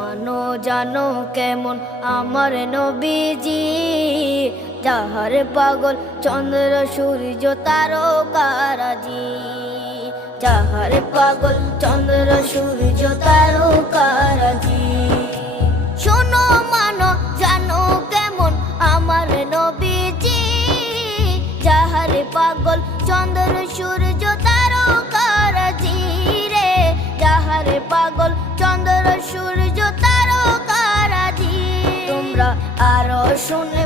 মানো জানো কেমন আমার নবীজি, যাহার পাগল চন্দ্র সূর্য তারকারাজি, যাহার পাগল চন্দ্র সূর্য তারকারাজি। শোনো মানো জানো কেমন আমার নবীজি, যাহার পাগল চন্দ্র সূর্য তারকারাজি রে, যাহার পাগল চন্দ্র সূর্য তারকারাজি। তোমরা আরো শুনে